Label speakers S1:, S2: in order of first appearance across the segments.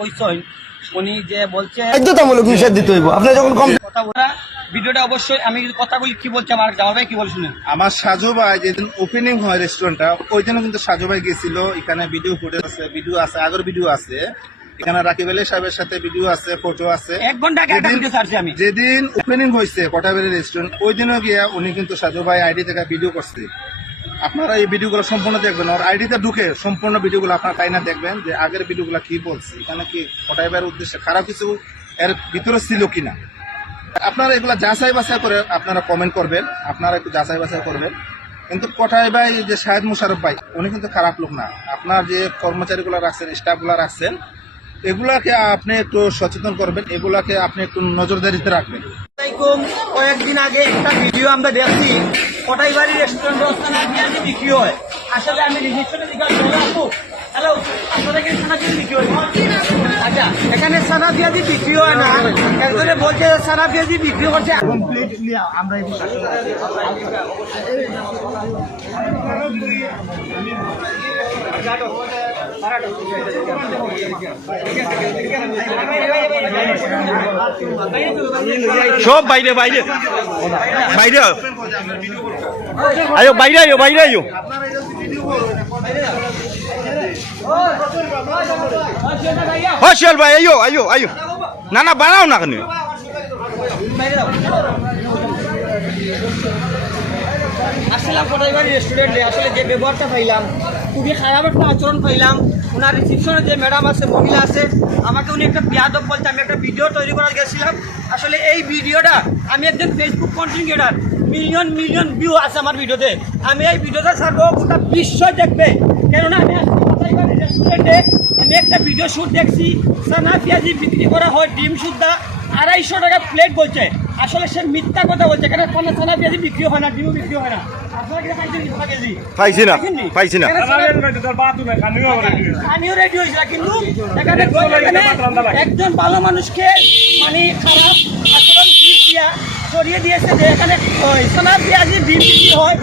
S1: কইছেন উনি যে বলছে
S2: বাধ্যতামূলক নিষেধ দিতে হইব। আপনি যখন কম
S1: কথা বলা ভিডিওটা অবশ্যই আমি কথা বলি কি বলছি আমার জামাল ভাই কি বল শুনেন?
S3: আমার সাজু ভাই যেদিন ওপেনিং হয় রেস্টুরেন্টটা ওই দিনও কিন্তু সাজু ভাই গেছিল। এখানে ভিডিও ফুটেজ আছে ভিডিও আছে আগের ভিডিও আছে। এখানে রাকিব আলী সাহেবের সাথে ভিডিও আছে ফটো আছে।
S1: এক ঘণ্টা আগে একটা ভিডিও ছাড়ছি আমি।
S3: যেদিন ওপেনিং হয়েছে কটাবেরি রেস্টুরেন্ট ওই দিনও গিয়া উনি কিন্তু সাজু ভাই আইডি থেকে ভিডিও করছে। আপনারা এই ভিডিওগুলো সম্পূর্ণ দেখবেন। ওর আইডিতে ঢুকে সম্পূর্ণ ভিডিওগুলো আপনারা তাই না দেখবেন যে আগের ভিডিওগুলো কি বলছে, এখানে কি কটাইবার উদ্দেশ্যে খারাপ কিছু এর ভিতরে ছিল কিনা? আপনারা এগুলা যাচাই বাছাই করে আপনারা কমেন্ট করবেন, আপনারা একটু যাচাই বাছাই করবেন। কিন্তু কোথায় ভাই যে শাহেদ মুশারফ ভাই, উনি কিন্তু খারাপ লোক না। আপনার যে কর্মচারীগুলো রাখছেন, স্টাফগুলো রাখছেন, এগুলাকে আপনি একটু সচেতন করবেন, এগুলাকে আপনি একটু নজরদারিতে রাখবেন।
S1: কয়েকদিন আগে একটা ভিডিও আমরা দেখছি। কটাইবাড়ি রেস্টুরেন্টে সানা পেঁয়াজি বিক্রি হয়? আসলে আমি হ্যালো বিক্রি হয়? আচ্ছা এখানে হয় না বলছে বিক্রি করছে আমরা
S4: সব বাইরে বাইরে। বাইরে। আয়। বাইরে, আয়ো বাইরে, আয়ো। হসিয়াল ভাই, আয়ো আয়ো আয়ো। না না বানাও না কেন
S1: আসলাম কোটাইবাড়ি রেস্টুরেন্টে আসলে যে ব্যবহারটা পাইলাম খুবই খারাপ একটা আচরণ পাইলাম। ওনার রিসিপশনে যে ম্যাডাম আছে, মহিলা আছে, আমাকে উনি একটা বিয়াদব বলতে আমি একটা ভিডিও তৈরি করার গেছিলাম। আসলে এই ভিডিওটা আমি একজন Facebook content creator million million view আছে আমার ভিডিওতে আমি এই ভিডিওটা ছাড়বো, গোটা বিশ্ব দেখবে। কেননা আমি রেস্টুরেন্টে আমি একটা ভিডিও শ্যুট দেখছি সানা পেঁয়াজি বিক্রি করা হয়, ডিম সুদ্ধা আড়াইশো টাকা প্লেট বলছে। আসলে সে মিথ্যা কথা বলছে, কেন? সানা পেঁয়াজি বিক্রি হয় না, ডিমও বিক্রি হয় না।
S4: পাইছি না পাইছি না
S1: আমিও রেডি হয়েছিলাম কিন্তু একজন ভালো মানুষকে মানে খারাপ আচরণ দিয়া সরিয়ে দিয়েছে যে এখানে ওই সোনা পেঁয়াজি ডিম বিক্রি হয়।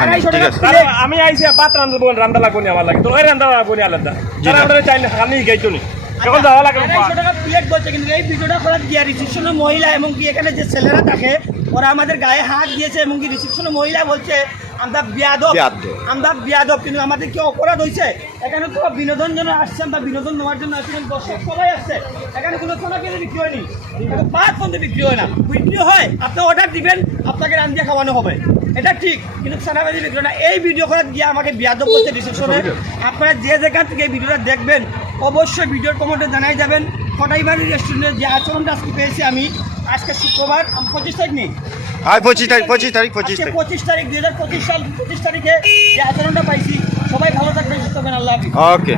S1: আড়াইশো টাকা
S5: আমি আইসি ভাত রান্ধব রান্ধা লাগবো নি আমার লাগে। তো ওই রান্ধা লাগবো নি আলাদা তারা আমরা চাইলে আমি গাইতো নি। এখন যাওয়া লাগে
S1: আড়াইশো টাকা প্লেট বলছে কিন্তু এই ভিডিওটা করার গিয়া রিসিপশনের মহিলা এবং কি এখানে যে ছেলেরা থাকে ওরা আমাদের গায়ে হাত দিয়েছে এবং কি রিসিপশনের মহিলা বলছে আমরা বিয়াদব। আমরা বিয়াদব কিন্তু আমাদের কি অপরাধ হয়েছে? এখানে তো বিনোদন জন্য আসছেন বা বিনোদন নেওয়ার জন্য আসছেন দর্শক সবাই আসছে। এখানে কোনো কোনো কিন্তু বিক্রি হয়নি। পাঁচ পর্যন্ত বিক্রি হয় না। বিক্রি হয় আপনি অর্ডার দিবেন আপনাকে রান্ধিয়ে খাওয়ানো হবে। এটা ঠিক কিন্তু সারাবাজি বিক্রি না। এই ভিডিও করার গিয়ে আমাকে বিয়াদব করছে রিসেপশনে আপনারা যে যেখান থেকে এই ভিডিওটা দেখবেন অবশ্যই ভিডিওর কমেন্টে জানাই যাবেন। কটাইবাড়ি রেস্টুরেন্টের যে আচরণটা আজকে পেয়েছি আমি আজকে শুক্রবার পঁচিশ তারিখ নেই?
S4: আয় পঁচিশ তারিখ পঁচিশ তারিখ পঁচিশ তারিখ।
S1: পঁচিশ তারিখ দুই হাজার পঁচিশ সাল পঁচিশ তারিখে যে আচরণটা পাইছি সবাই ভালো থাকবেন সুস্থ থাকবেন আল্লাহ হাফিজ।
S4: ওকে।